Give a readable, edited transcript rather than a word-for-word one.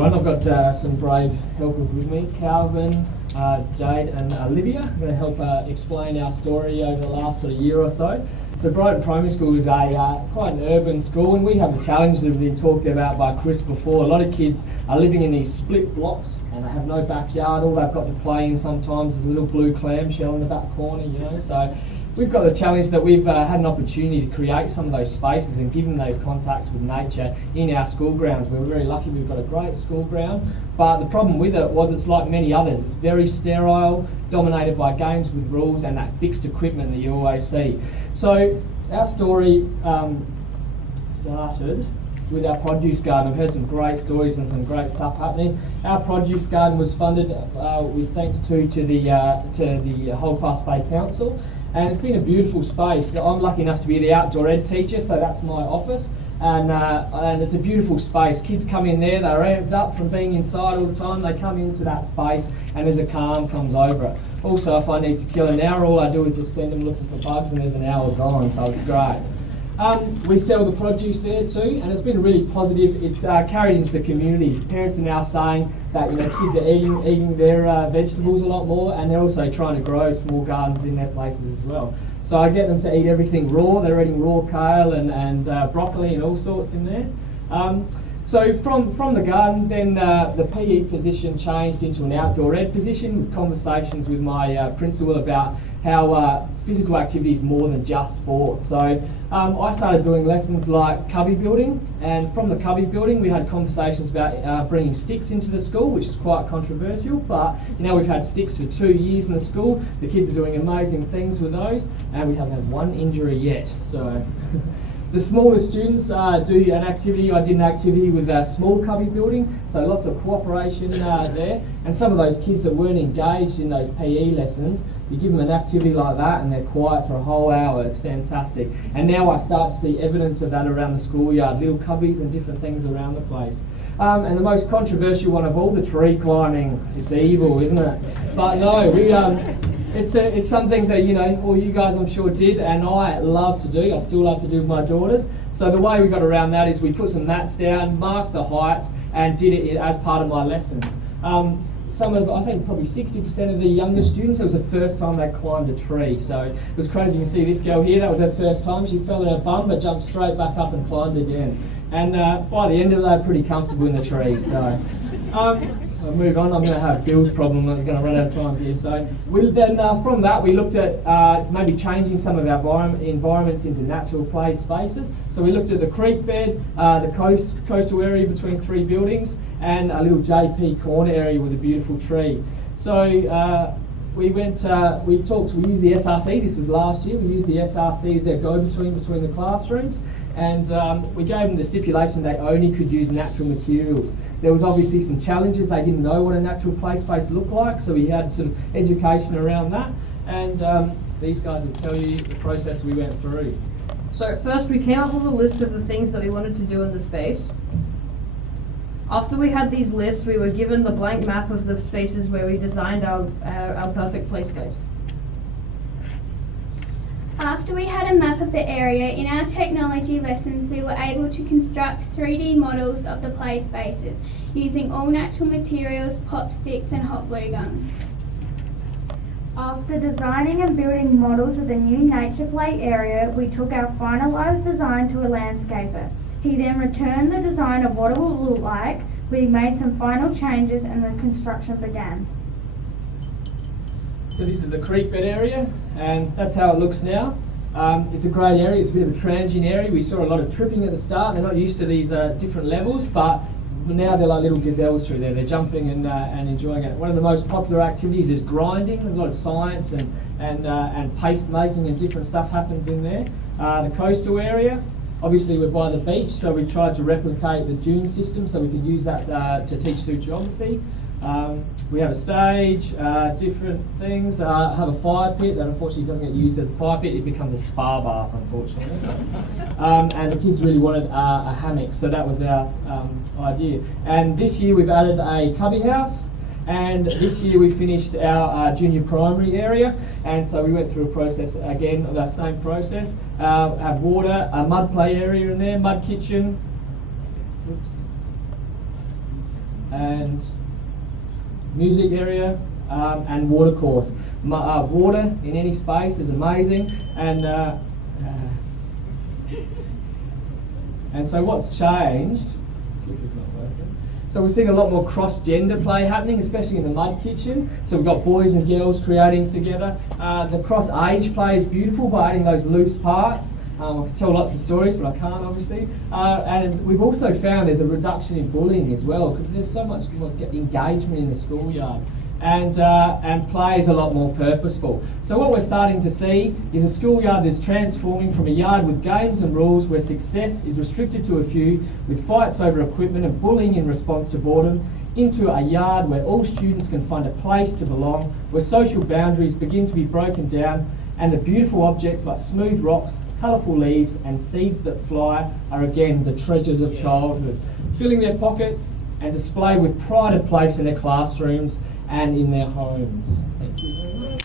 everyone. I've got some brave helpers with me, Calvin, Jade and Olivia. I'm going to help explain our story over the last sort of year or so. So Brighton Primary School is quite an urban school, and we have the challenge that have been talked about by Chris before. A lot of kids are living in these split blocks and they have no backyard. All they've got to play in sometimes is a little blue clamshell in the back corner, you know. So we've got the challenge that we've had an opportunity to create some of those spaces and give them those contacts with nature in our school grounds. We're very lucky we've got a great school ground, but the problem with it was it's like many others. It's very sterile, dominated by games with rules and that fixed equipment that you always see. So our story started with our produce garden. I've heard some great stories and some great stuff happening. Our produce garden was funded with thanks to the Holdfast Bay Council, and it's been a beautiful space. I'm lucky enough to be the outdoor ed teacher, so that's my office, and it's a beautiful space. Kids come in there, they're amped up from being inside all the time. They come into that space and there's a calm comes over it. Also, if I need to kill an hour, all I do is just send them looking for bugs and there's an hour gone, so it's great. We sell the produce there too, and it's been really positive. It's carried into the community. Parents are now saying that kids are eating their vegetables a lot more, and they're also trying to grow small gardens in their places as well. So I get them to eat everything raw. They're eating raw kale and broccoli and all sorts in there. So from the garden, then the PE position changed into an outdoor ed position, with conversations with my principal about how physical activity is more than just sport. So I started doing lessons like cubby building, and from the cubby building we had conversations about bringing sticks into the school, which is quite controversial, but we've had sticks for 2 years in the school. The kids are doing amazing things with those, and we haven't had one injury yet. So the smaller students do an activity. I did an activity with small cubby building, so lots of cooperation there. And some of those kids that weren't engaged in those PE lessons, you give them an activity like that and they're quiet for a whole hour. It's fantastic. And now I start to see evidence of that around the schoolyard, little cubbies and different things around the place. And the most controversial one of all, the tree climbing. It's evil, isn't it? But no, it's something that all you guys I'm sure did, and I love to do. I still love to do with my daughters. So the way we got around that is we put some mats down, marked the heights, and did it as part of my lessons. I think probably 60% of the younger students, it was the first time they climbed a tree. So it was crazy. You can see this girl here, that was her first time. She fell in her bum but jumped straight back up and climbed again. And by the end of it, they were pretty comfortable in the trees. So I'll move on. I'm going to have Bill's problem. I was going to run out of time here. So from that, we looked at maybe changing some of our environments into natural play spaces. So we looked at the creek bed, the coastal area between 3 buildings, and a little JP corner area with a beautiful tree. So we used the SRC. This was last year. We used the SRC as their go-between between the classrooms. And we gave them the stipulation they only could use natural materials. There was obviously some challenges. They didn't know what a natural play space looked like, so we had some education around that. And these guys will tell you the process we went through. So first we came up with a list of the things that we wanted to do in the space. After we had these lists, we were given the blank map of the spaces where we designed our perfect play space. After we had a map of the area, in our technology lessons we were able to construct 3D models of the play spaces using all natural materials, pop sticks and hot glue guns. After designing and building models of the new nature play area, we took our finalised design to a landscaper. He then returned the design of what it will look like. We made some final changes and the construction began. So this is the creek bed area, and that's how it looks now. It's a great area. It's a bit of a transient area. We saw a lot of tripping at the start. They're not used to these different levels, but now they're like little gazelles through there. They're jumping and enjoying it. One of the most popular activities is grinding. There's a lot of science and paste making and different stuff happens in there. The coastal area, obviously we're by the beach, so we tried to replicate the dune system so we could use that to teach through geography. We have a stage, different things. Have a fire pit that unfortunately doesn't get used as a fire pit. It becomes a spa bath, unfortunately. And the kids really wanted a hammock, so that was our idea. And this year we've added a cubby house, and this year we finished our junior primary area, and so we went through a process again of that same process. Have water, a mud play area in there, mud kitchen. Oops. and music area, and water course. Water in any space is amazing, and so what's changed? Clicker's not working. So we're seeing a lot more cross-gender play happening, especially in the mud kitchen. So we've got boys and girls creating together. The cross-age play is beautiful by adding those loose parts. I can tell lots of stories, but I can't, obviously. And we've also found there's a reduction in bullying as well, because there's so much more engagement in the schoolyard. And play is a lot more purposeful. So what we're starting to see is a schoolyard that's transforming from a yard with games and rules where success is restricted to a few, with fights over equipment and bullying in response to boredom, into a yard where all students can find a place to belong, where social boundaries begin to be broken down, and the beautiful objects like smooth rocks, colourful leaves and seeds that fly are again the treasures of childhood, filling their pockets and displayed with pride and place in their classrooms and in their homes. Thank you very much.